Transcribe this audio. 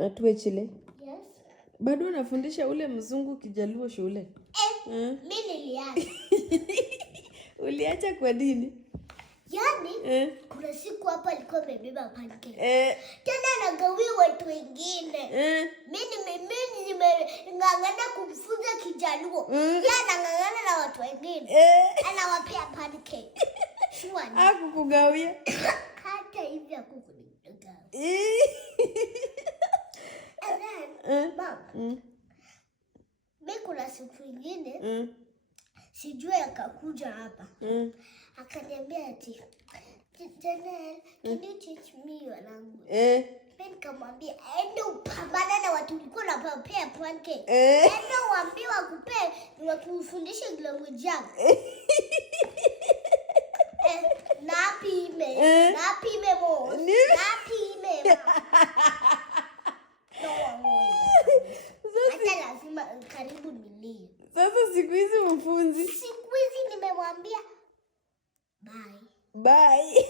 Atue chile. Yes. Bado unafundisha ule mzungu Kijaluo shule? Mimi niliacha. Uliacha kwa nini? Yaani, kuna siku hapa alikuwa amebeba pancake. Tena anagawia watu wengine. Mimi nimeng'ang'ana kumfunza Kijaluo. Yeye anang'ang'ana na watu wengine. Anawapea pancake. Hakukugawia. Hata hivi hakukunigawia. And then, Mom, mimi kuna siku nyingine sijui akakuja hapa. Akaniambia ati, Janelle, can you teach me your language? Mimi nikamwambia, enda upambane na watu ulikuwa unapea pancake. Enda uambie wakufundishe language yako. Napime mo. Hata lazima karibu nilie. Sasa siku hizi mfunzi. Siku hizi nimemwambia bye. Bye.